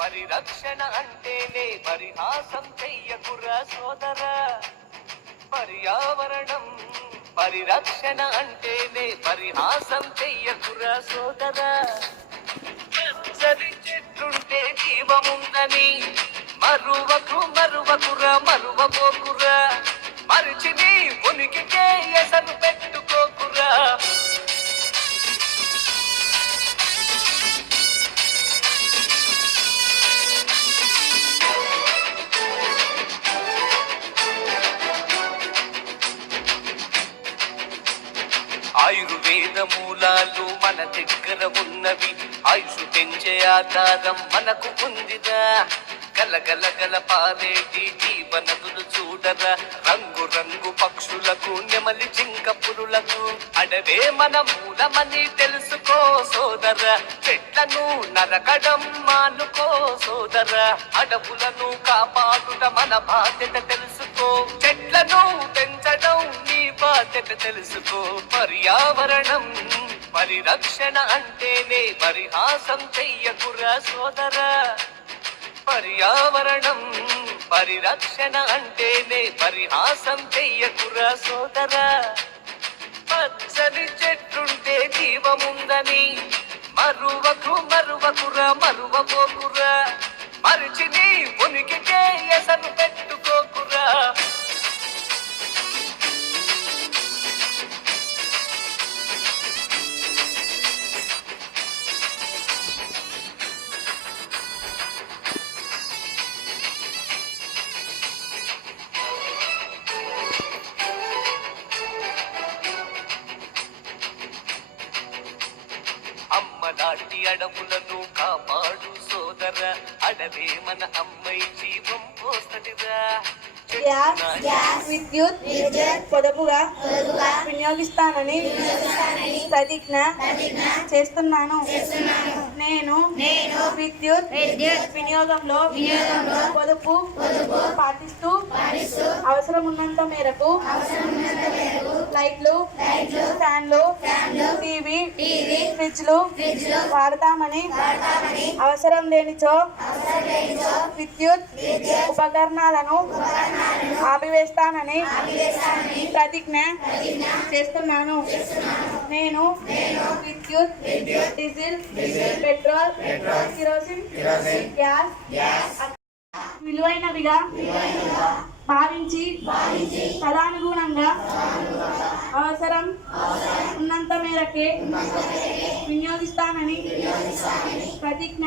పరిరక్షణ అంటేనే పరిహాసం చెయ్యకురా సోదర. పర్యావరణం పరిరక్షణ అంటేనే పరిహాసం చెయ్యకురా సోదర. పచ్చని చెట్లుంటే జీవముందని మరువకురా మరువబోకురా. మరిచి నీ ఉనికికే ఎసరు పెట్టుకోకురా. ఆయుర్వేద మూలాలు మన దగ్గర ఉన్నవి. ఆయుషు పెంచే ఆధారం మనకు ఉందిదా. గలగలగల పారేటి జీవనదులు చూడరా. రంగు రంగు పక్షులకు నెమలి జింక పురులకు అడవే మన మూలమని తెలుసుకో సోదర. చెట్లను నరకడం మానుకో సోదర. అడవులను కాపాడుట మన బాధ్యత తెలుసుకో. చెట్లను పెంచడం నీ బాధ్యత తెలుసుకో. పర్యావరణం పరిరక్షణ అంటేనే పరిహాసం చెయ్యకురా సోదర. పర్యావరణం పరిరక్షణ అంటేనే పరిహాసం చెయ్యకురా సోదర. పచ్చని చెట్లుంటే జీవముందని మరువకురా మరువబోకురా. మరిచి నీ ఉనికికే ఎసరు పెట్టుకోకురా. అమ్మలాంటి అడవులను కాపాడు సోదర. అడవే మన అమ్మాయి జీవం పోస్తదిరా. విద్యుత్ పొదుపుగా వినియోగిస్తానని ప్రతిజ్ఞ చేస్తున్నాను. నేను విద్యుత్ వినియోగంలో పొదుపు పాటిస్తూ అవసరం ఉన్నంత మేరకు లైట్లు, ఫ్యాన్లు, టీవీ, ఫ్రిడ్జ్లు వాడతామని అవసరం లేనిచో విద్యుత్ ఉపకరణాలను ఆపివేస్తానని ప్రతిజ్ఞ చేస్తున్నాను. నేను విద్యుత్, డీజిల్, పెట్రోల్, కిరోసిన్, గ్యాస్ విలువైనవిగా భావించి తదనుగుణంగా అవసరం ఉన్నంత మేరకే వినియోగిస్తానని ప్రతిజ్ఞ